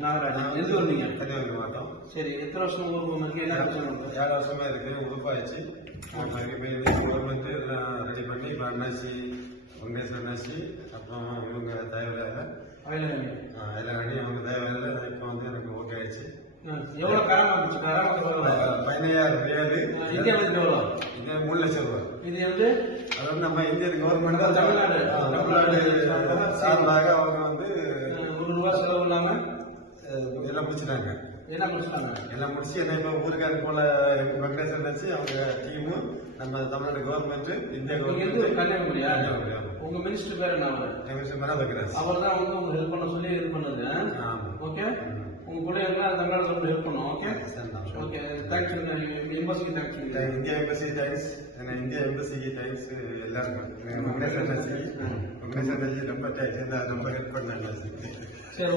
நாகராஜன். எந்த வந்தீங்க கன்னியாகுமரி மாவட்டம். சரி எத்தனை வருஷம் ஊருக்கு வந்திருக்கீங்க என்ன பிரச்சனை உங்களுக்கு ஏழு வருஷமா இருக்கு உறுப்பாயிடுச்சு கவர்மெண்ட் எல்லாம் ரெடி பண்ணி இப்போ அண்ணாச்சி வெங்கடேஸ்வர அண்ணாச்சி அப்புறம் இவங்க தயவுல வயலுங்க எல்லாடி அவங்க தயவுல இப்போ வந்து எனக்கு ஓகே ஆயிடுச்சு. எவ்வளோ கரம் வந்துச்சு? கரம் எவ்வளோ பதினையாயிரம் ரியாலு இந்தியா வந்து எவ்வளோ இது மூணு லட்சம் ரூபாய். இது வந்து? அது வந்து நம்ம இந்தியன் கவர்மெண்ட் தான். தமிழ்நாடு. தமிழ்நாடு சார்பாக. அவங்க வந்து ஒரு ரூபா செலவு இல்லாம? அஹ், எல்லாம் முடிச்சிட்டாங்க. என்ன முடிச்சிட்டாங்க. எல்லாம் முடிச்சு என்ன இப்போ ஊருக்காரு போல வெங்கடேசன் வச்சு அவங்க டீமும் நம்ம தமிழ்நாடு கவர்மெண்ட் இந்திய? கவர்மெண்ட் கன்னியாகுமரியா ஆமா. உங்க மினிஸ்டர் பேர் என்ன எங்களுக்கு மேல வைக்கிறார் அவர் தான் வந்து உங்களுக்கு ஹெல்ப் பண்ண சொல்லி ஹெல்ப் பண்ணது. ஓகே உங்க கூட எல்லாம் தமிழ்நாடு வந்து ஹெல்ப் பண்ணும் okay. Okay thanks எம்பசிக்கு thanks India embassy thanks India எம்பசிக்கு thanks எல்லாருக்கும். வெங்கடேசன் வெங்கடேசன் ரொம்ப தேங்க்ஸ் ரொம்ப ஹெல்ப் பண்ண அண்ணாச்சி சரி